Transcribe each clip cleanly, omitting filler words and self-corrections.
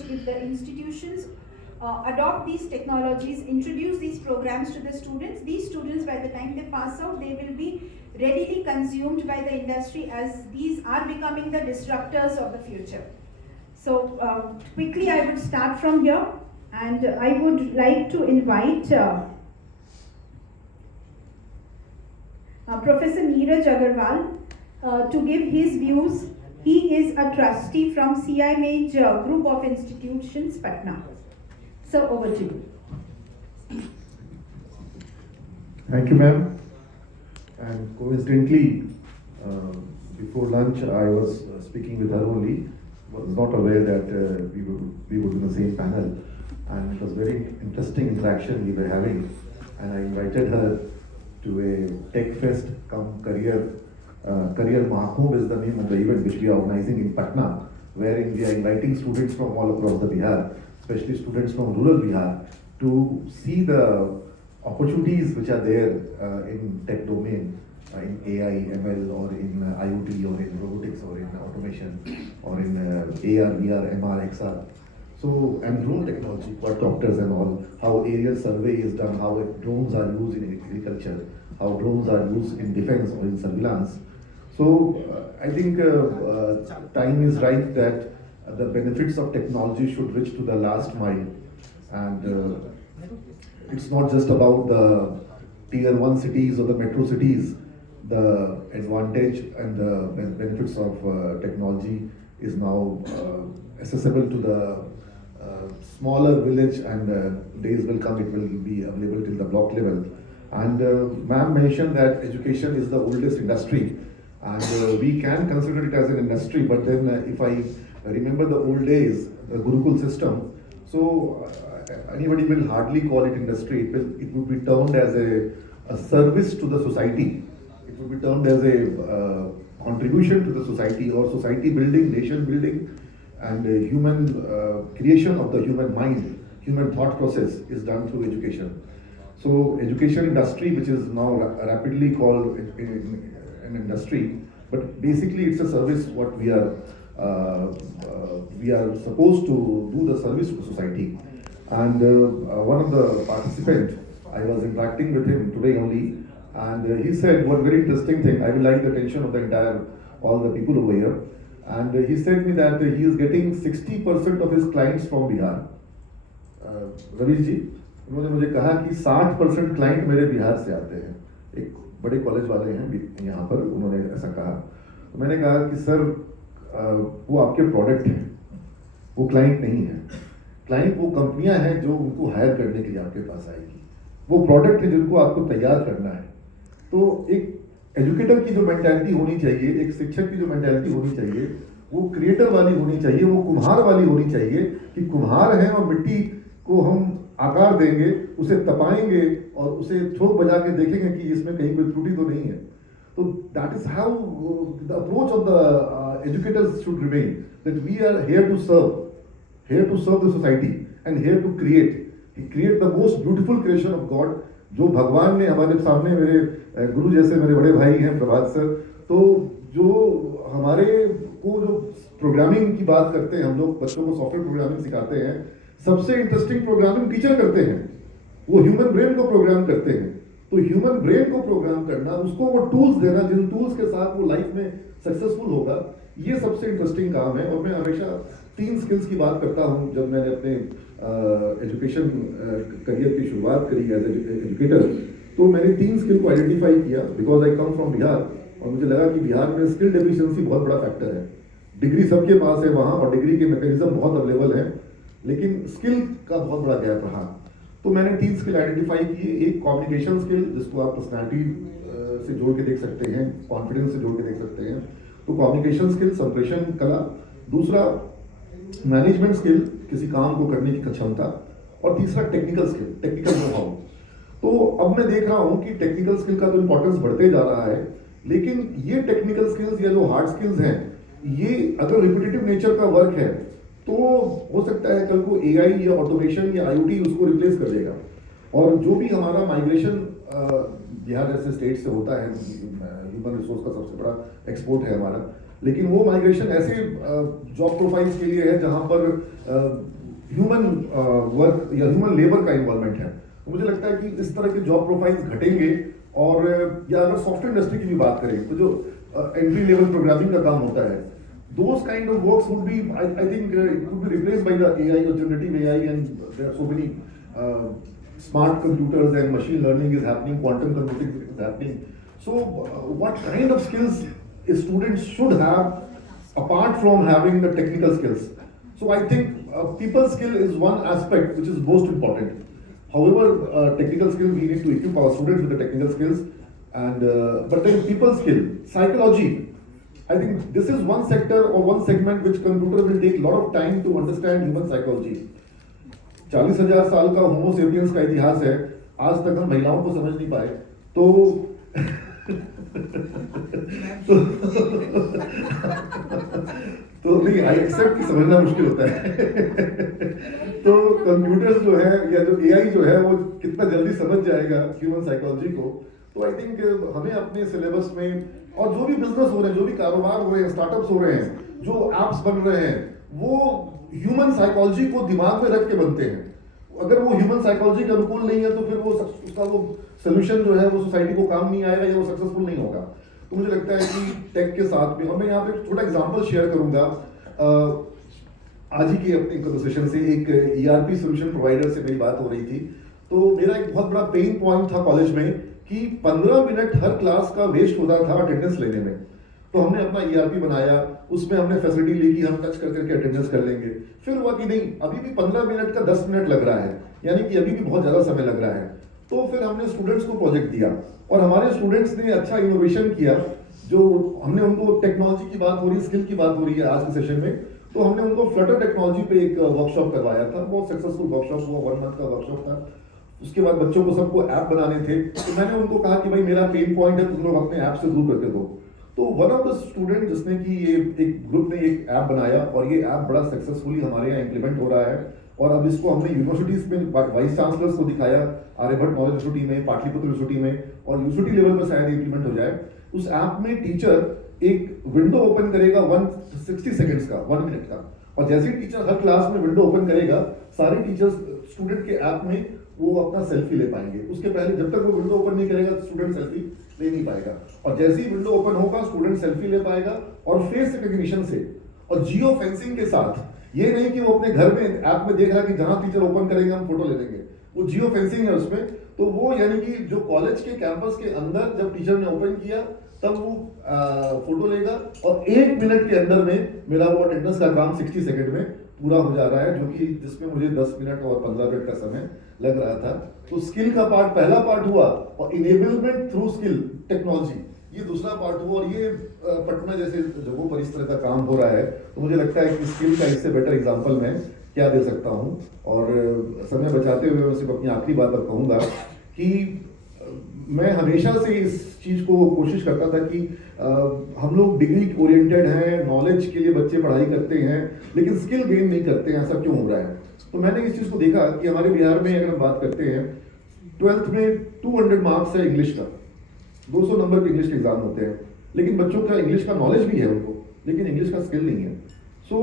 If the institutions adopt these technologies, introduce these programs to the students, these students by the time they pass out, they will be readily consumed by the industry, as these are becoming the disruptors of the future. So quickly I would start from here, and I would like to invite Professor Neeraj Agarwal to give his views. He is a trustee from CIMH Group of Institutions, Patna. So over to you. Thank you, ma'am. And coincidentally, before lunch, I was speaking with her only. Was not aware that we would be in the same panel, and it was very interesting interaction we were having. And I invited her to a tech fest come career Mahakumbh is the name of the event which we are organizing in Patna, wherein we are inviting students from all across the Bihar, especially students from rural Bihar, to see the opportunities which are there in tech domain, in AI, ML, or in IoT, or in robotics, or in automation, or in AR, VR, MR, XR. So, and drone technology, quadcopters and all, how aerial survey is done, how drones are used in agriculture, how drones are used in defense or in surveillance. So, I think time is right that the benefits of technology should reach to the last mile. And it's not just about the tier 1 cities or the metro cities. The advantage and the benefits of technology is now accessible to the smaller village, and days will come, it will be available till the block level. And ma'am mentioned that education is the oldest industry, and we can consider it as an industry, but then if I remember the old days, the Gurukul system, so anybody will hardly call it industry. It would be termed as a service to the society. It would be termed as a contribution to the society, or society building, nation building, and human creation of the human mind, human thought process is done through education. So education industry, which is now rapidly called an industry, but basically it's a service what we are supposed to do, the service to society. And one of the participants, I was interacting with him today only, and he said one very interesting thing. I will like the attention of the entire, all the people over here. And he said me that he is getting 60% of his clients from Bihar. Ravish जी, उन्होंने मुझे कहा कि 60% client मेरे बिहार से आते हैं। एक बड़े कॉलेज वाले हैं यहाँ पर, उन्होंने ऐसा कहा। तो मैंने कहा कि सर वो आपके प्रोडक्ट हैं, वो क्लाइंट नहीं है। क्लाइंट वो कंपनियां हैं जो उनको हायर करने के लिए आपके पास आएगी, वो प्रोडक्ट है जिनको आपको तैयार करना है। तो एक एजुकेटर की जो मेंटालिटी होनी चाहिए, एक शिक्षक की जो मेंटालिटी होनी चाहिए, वो क्रिएटर वाली होनी चाहिए, वो कुम्हार वाली होनी चाहिए कि कुम्हार है और मिट्टी को हम आकार देंगे, उसे तपाएंगे और उसे ठोक बजा के देखेंगे कि इसमें कहीं कोई त्रुटि तो नहीं है। तो that is how the approach of the educators should remain, that we are here to serve the society and here to create the most beautiful creation of God, जो भगवान ने हमारे सामने, मेरे गुरु जैसे मेरे बड़े भाई हैं प्रभात सर, तो जो हमारे को जो प्रोग्रामिंग की बात करते हैं, हम लोग बच्चों को सॉफ्टवेयर प्रोग्रामिंग सिखाते हैं, सबसे इंटरेस्टिंग प्रोग्रामिंग टीचर करते हैं, वो ह्यूमन ब्रेन को प्रोग्राम करते हैं। तो ह्यूमन ब्रेन को प्रोग्राम करना, उसको वो टूल्स देना जिन टूल्स के साथ वो लाइफ में सक्सेसफुल होगा, ये सबसे इंटरेस्टिंग काम है। और मैं हमेशा 3 स्किल्स की बात करता हूँ। जब मैंने अपने एजुकेशन करियर की शुरुआत करी एज एजुकेटर, तो मैंने 3 स्किल को आइडेंटिफाई किया, because I come from Bihar, और मुझे लगा कि बिहार में स्किल डेफिशिएंसी बहुत बड़ा फैक्टर है। डिग्री सबके पास है वहाँ, और डिग्री के मैकेनिज्म बहुत अवेलेबल है, लेकिन स्किल का बहुत बड़ा गैप रहा। तो मैंने 3 स्किल आइडेंटिफाई किए। एक कम्युनिकेशन स्किल, जिसको आप पर्सनैलिटी से जोड़ के देख सकते हैं, कॉन्फिडेंस से जोड़ के देख सकते हैं, तो कम्युनिकेशन स्किल, संप्रेषण कला। दूसरा मैनेजमेंट स्किल, किसी काम को करने की क्षमता। और तीसरा technical skill, technical know how. तो अब मैं देख रहा हूं कि टेक्निकल स्किल का जो इंपॉर्टेंस बढ़ते जा रहा है, लेकिन ये टेक्निकल स्किल्स या जो हार्ड स्किल्स हैं, ये अगर रिपीटेटिव नेचर का वर्क है तो हो सकता है कल को एआई या ऑटोमेशन या आईओटी उसको रिप्लेस कर देगा। और जो भी हमारा माइग्रेशन बिहार जैसे स्टेट से होता है, ह्यूमन रिसोर्स का सबसे बड़ा एक्सपोर्ट है हमारा, लेकिन वो माइग्रेशन ऐसे जॉब प्रोफाइल्स के लिए है जहाँ पर ह्यूमन वर्क या ह्यूमन लेबर का इन्वॉल्वमेंट है। तो मुझे लगता है कि इस तरह के जॉब प्रोफाइल्स घटेंगे। और या अगर सॉफ्टवेयर इंडस्ट्री की भी बात करें तो जो एंट्री लेवल प्रोग्रामिंग का काम होता है, those kind of works would be, I think it could be replaced by the AI or generative AI, and there are so many smart computers and machine learning is happening, quantum computing is happening. So what kind of skills students should have apart from having the technical skills? So I think people skill is one aspect which is most important. However, technical skill, we need to equip our students with the technical skills, and but then people skill, psychology. I think this is one sector or one segment which computer will take a lot of time to understand human psychology. 40,000 साल का होमो sapiens का इतिहास है, आज तक हम महिलाओं को समझ नहीं पाए। तो नहीं, आई एक्सेप्ट कि समझना मुश्किल होता है। तो कंप्यूटर्स जो है या जो एआई जो है वो कितना जल्दी समझ जाएगा ह्यूमन साइकोलॉजी को। तो आई थिंक हमें अपने सिलेबस में, और जो भी बिजनेस हो रहे हैं, जो भी कारोबार हो रहे हैं, स्टार्टअप्स हो रहे हैं, जो एप्स बन रहे हैं, वो ह्यूमन साइकोलॉजी को दिमाग में रख के बनते हैं। अगर वो ह्यूमन साइकोलॉजी के अनुकूल नहीं है तो फिर वो उसका वो सोल्यूशन जो है वो सोसाइटी को काम नहीं आएगा या वो सक्सेसफुल नहीं होगा। तो मुझे लगता है कि टेक के साथ में, और मैं यहाँ पे छोटा एग्जांपल शेयर करूंगा। आज ही की अपनी कन्वर्सेशन से एक ईआरपी सोल्यूशन प्रोवाइडर से मेरी बात हो रही थी। तो मेरा एक बहुत बड़ा पेन पॉइंट था कॉलेज में कि 15 मिनट हर क्लास का वेस्ट होता था अटेंडेंस लेने में। तो हमने अपना ईआरपी बनाया, उसमें हमने फैसिलिटी ली कि हम टच करके अटेंडेंस कर लेंगे। फिर हुआ कि नहीं, अभी भी 15 मिनट का 10 मिनट लग रहा है, यानी कि अभी भी बहुत ज़्यादा समय लग रहा है। तो फिर हमने स्टूडेंट्स को प्रोजेक्ट दिया और हमारे स्टूडेंट्स ने अच्छा इनोवेशन किया। जो हमने उनको, टेक्नोलॉजी की बात हो रही है, स्किल की बात हो रही है आज के सेशन में, तो हमने उनको फ्लटर टेक्नोलॉजी पे एक वर्कशॉप करवाया था। बहुत सक्सेसफुल वर्कशॉप हुआ, 1 मंथ का वर्कशॉप था। उसके बाद बच्चों को सबको ऐप बनाने थे। तो मैंने उनको कहा कि भाई मेरा पेन पॉइंट है, तुम लोग अपने ऐप से दूर करके दो। तो वन ऑफ द स्टूडेंट जिसने कि ये एक ग्रुप ने एक ऐप बनाया और ये ऐप बड़ा सक्सेसफुली हमारे यहाँ इंप्लीमेंट हो रहा है। और अब इसको हमने यूनिवर्सिटीज में वाइस चांसलर्स को दिखाया, आर्यभट्ट नॉलेज यूनिवर्सिटी में, पाटलिपुत्र यूनिवर्सिटी में, और यूनिवर्सिटी लेवल पर शायद इंप्लीमेंट हो जाए। उस ऐप में टीचर एक विंडो ओपन करेगा 160 सेकेंड्स का, 1 मिनट का, और जैसे ही टीचर हर क्लास में विंडो ओपन करेगा, सारे टीचर्स स्टूडेंट के ऐप में वो अपना सेल्फी ले पाएंगे। उसके पहले जब तक वो विंडो ओपन नहीं करेगा तो स्टूडेंट सेल्फी ले नहीं पाएगा, और जैसे ही विंडो ओपन होगा स्टूडेंट सेल्फी ले पाएगा। और फेस रिकग्निशन से और जियो फेंसिंग के साथ, ये नहीं कि वो अपने घर में ऐप में देख रहा कि जहां टीचर ओपन करेंगे हम फोटो ले लेंगे, वो जियो फेंसिंग है उसमें। तो वो यानी कि जो कॉलेज के कैंपस के अंदर जब टीचर ने ओपन किया तब वो फोटो लेगा, और 1 मिनट के अंदर में मेरा वो अटेंडेंस का काम 60 सेकंड में पूरा हो जा रहा है, जो कि जिसमें मुझे 10 मिनट और 15 मिनट का समय लग रहा था। तो स्किल का पार्ट पहला पार्ट हुआ, और इनेबलमेंट थ्रू स्किल टेक्नोलॉजी ये दूसरा पार्ट हुआ। और ये पटना जैसे जगहों पर इस तरह का काम हो रहा है, तो मुझे लगता है कि स्किल का इससे बेटर एग्जांपल मैं क्या दे सकता हूँ। और समय बचाते हुए मैं सिर्फ अपनी आखिरी बात अब कहूँगा कि मैं हमेशा से इस चीज़ को कोशिश करता था कि हम लोग डिग्री ओरिएंटेड हैं, नॉलेज के लिए बच्चे पढ़ाई करते हैं, लेकिन स्किल गेन नहीं करते हैं। ऐसा क्यों हो रहा है? तो मैंने इस चीज़ को देखा कि हमारे बिहार में अगर हम बात करते हैं, 12th में 200 मार्क्स है इंग्लिश का, 200 नंबर के इंग्लिश के एग्जाम होते हैं, लेकिन बच्चों का इंग्लिश का नॉलेज भी है उनको, लेकिन इंग्लिश का स्किल नहीं है। सो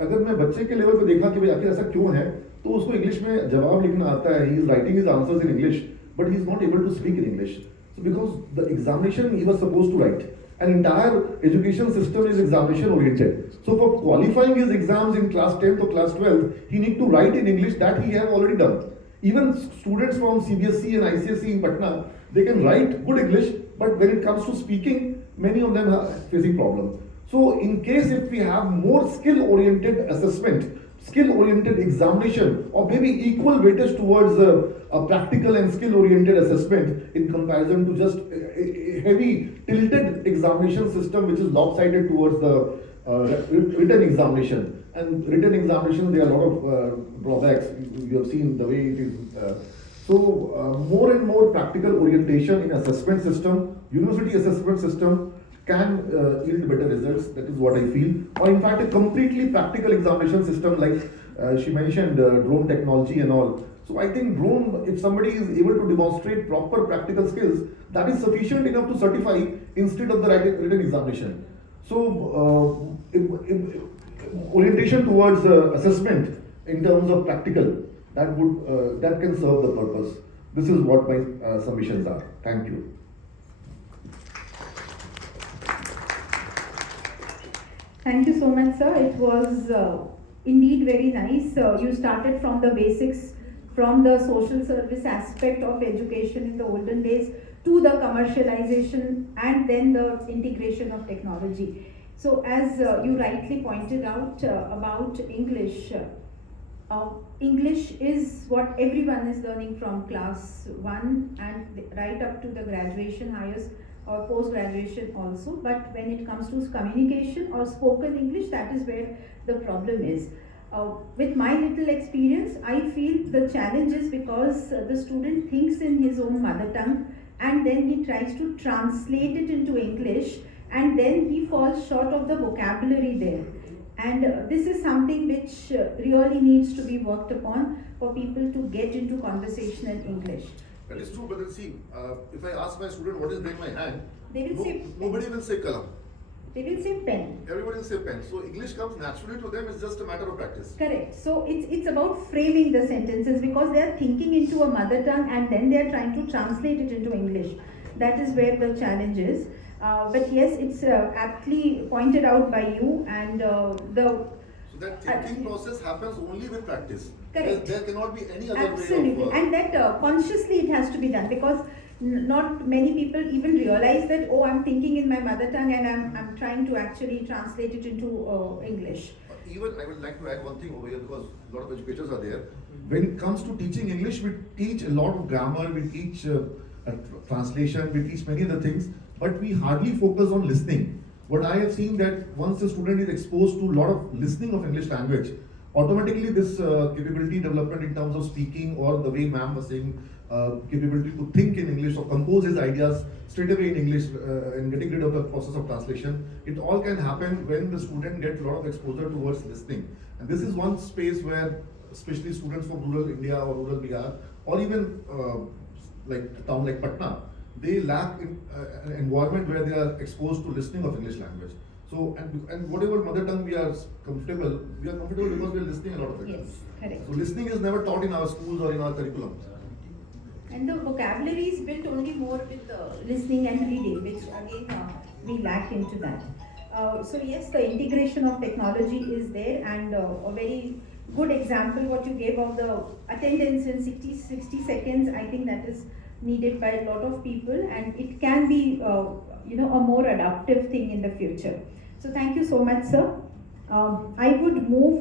अगर मैं बच्चे के लेवल पे देखा कि भाई आखिर ऐसा क्यों है, तो उसको इंग्लिश में जवाब लिखना आता है, he is writing his answers in English, but he is not able to speak in English. So because the examination he was supposed to write, an entire education system is examination oriented. So for qualifying his exams in class 10th or class 12th, he need to write in English that he have already done. Even students from CBSE and ICSE in Patna, they can write good English, but when it comes to speaking, many of them are facing problems. So in case if we have more skill oriented assessment, skill oriented examination, or maybe equal weightage towards a practical and skill oriented assessment in comparison to just a heavy tilted examination system which is lopsided towards the written examination. And written examination, there are a lot of drawbacks. You have seen the way it is. So more and more practical orientation in assessment system, university assessment system can yield better results. That is what I feel. Or in fact, a completely practical examination system like she mentioned drone technology and all. So I think drone, if somebody is able to demonstrate proper practical skills, that is sufficient enough to certify instead of the written examination. So, orientation towards assessment in terms of practical, that can serve the purpose. This is what my submissions are. Thank you. Thank you so much, sir. It was indeed very nice. You started from the basics, from the social service aspect of education in the olden days to the commercialization and then the integration of technology. So, as you rightly pointed out about English, English is what everyone is learning from class 1 and right up to the graduation highest or post graduation also, but when it comes to communication or spoken English, that is where the problem is. With my little experience, I feel the challenge is because the student thinks in his own mother tongue and then he tries to translate it into English and then he falls short of the vocabulary there. And this is something which really needs to be worked upon for people to get into conversational English. That is true, but then see, if I ask my student what is there in my hand, They will say nobody will say kalam. They will say pen. Everybody will say pen. So English comes naturally to them. It's just a matter of practice. Correct. So it's about framing the sentences because they are thinking into a mother tongue and then they are trying to translate it into English. That is where the challenge is. But yes, it's aptly pointed out by you and So that thinking process happens only with practice. Correct. There cannot be any other absolutely. way of. And that consciously it has to be done because not many people even realize that, oh, I'm thinking in my mother tongue and I'm trying to actually translate it into English. Even I would like to add one thing over here because a lot of educators are there. When it comes to teaching English, we teach a lot of grammar, we teach translation, we teach many other things, but we hardly focus on listening. What I have seen that once a student is exposed to a lot of listening of English language, automatically this capability development in terms of speaking or the way ma'am was saying, capability to think in English or compose his ideas straight away in English and getting rid of the process of translation, it all can happen when the student gets a lot of exposure towards listening. And this is one space where especially students from rural India or rural Bihar or even like a town like Patna, they lack an environment where they are exposed to listening of English language. So, and whatever mother tongue we are comfortable because we are listening a lot of it. Yes, correct. So listening is never taught in our schools or in our curriculum. And the vocabulary is built only more with listening and reading, which again we lack into that. So yes, the integration of technology is there, and a very good example what you gave of the attendance in 60 seconds. I think that is needed by a lot of people, and it can be a more adaptive thing in the future. So thank you so much, sir. I would move